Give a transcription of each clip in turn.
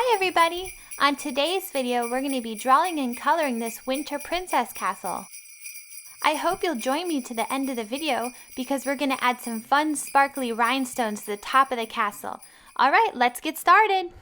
Hi everybody! On today's video, we're going to be drawing and coloring this winter princess castle. I hope you'll join me to the end of the video because we're going to add some fun sparkly rhinestones to the top of the castle. Alright, let's get started!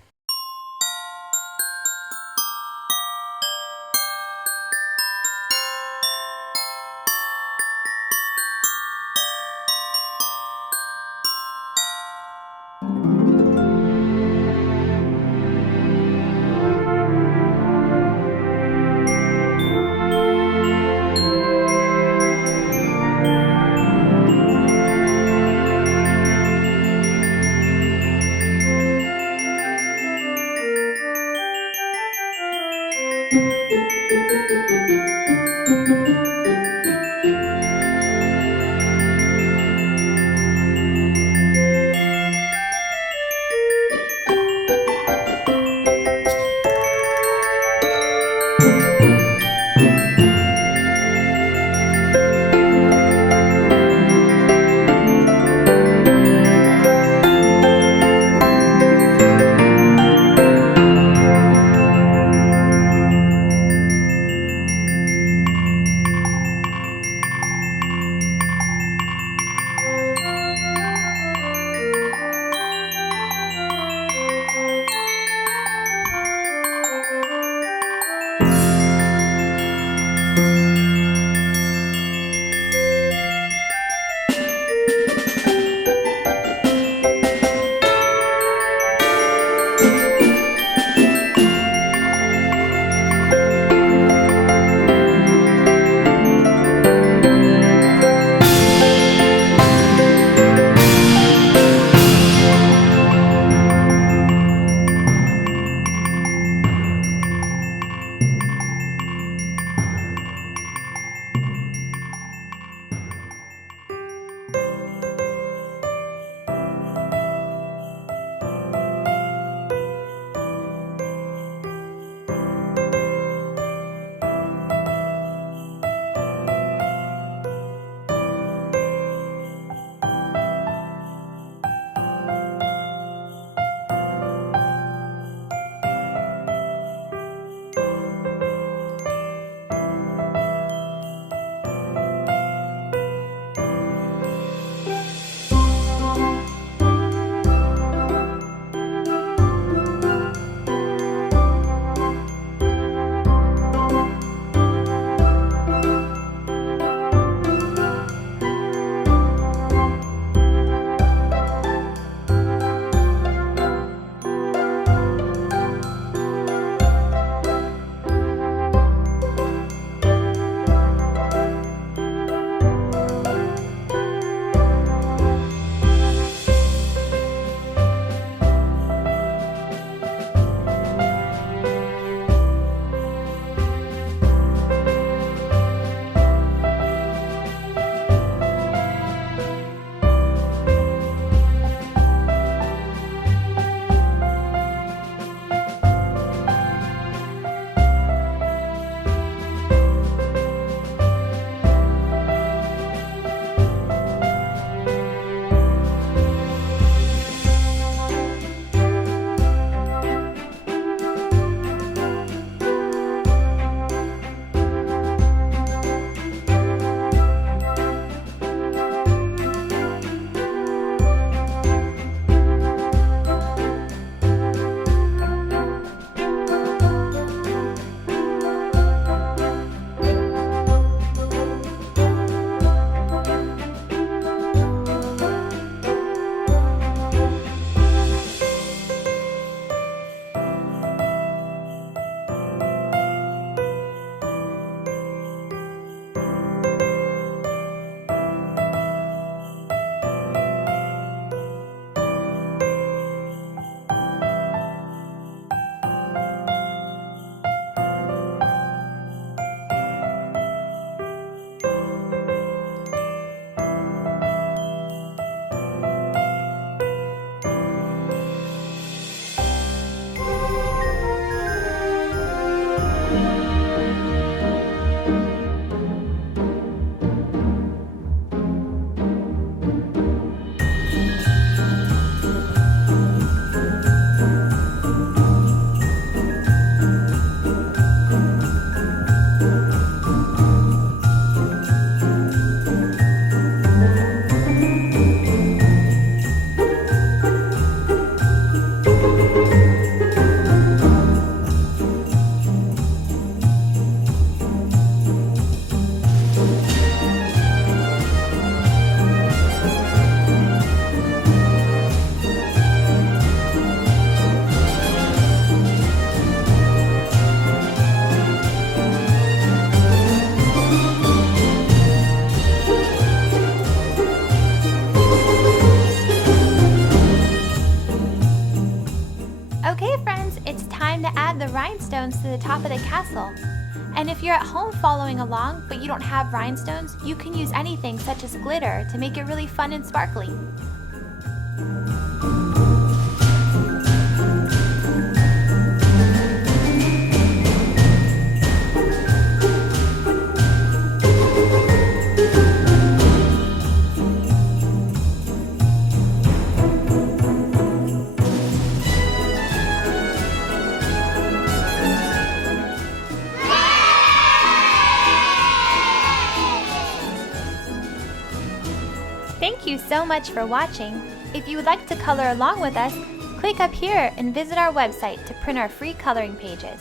Okay friends, it's time to add the rhinestones to the top of the castle. And if you're at home following along but you don't have rhinestones, you can use anything such as glitter to make it really fun and sparkly. Thank you so much for watching. If you would like to color along with us, click up here and visit our website to print our free coloring pages.